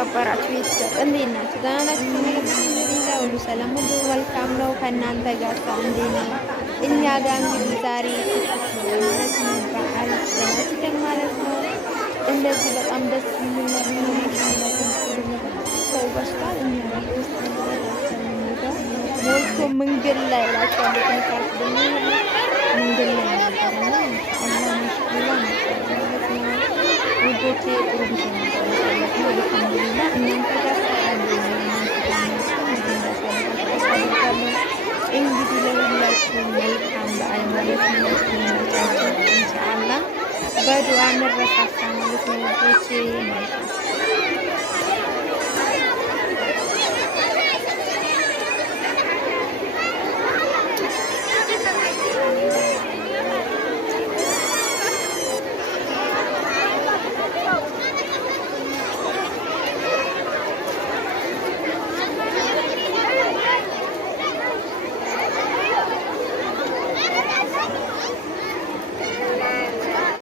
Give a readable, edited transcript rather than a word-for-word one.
የተከበራችሁ ቤተሰብ እንዴት ናችሁ? ደህና ናችሁ? አልሐምዱሊላህ ሁሉ ሰላም ሁሉ መልካም ነው። ከእናንተ ጋር እንዴት ነው? እኛ ጋር እንግዲህ ዛሬ ማለት ነው በዓል ተመስገን ማለት ነው። እንደዚህ በጣም ደስ የሚል ነው። ማሻአላህ ሰው በስቷል። እኛ ውስጥ ሞልቶ መንገድ ላይ እላቸዋለሁ። ትንካት መንገድ ላይ ነበርና ማሻአላህ ማሻአላህ ውዶቼ ጥሩ ጊዜ ነው። አልሐምዱሊላህ እናንተ ጋር እንግዲህ ለሁላችሁም መልካም በዓል ማለት ነው። ኢንሻአላህ በዱዓ እንረሳሳ ማለት ነው ውዶቼ ማለት ነው።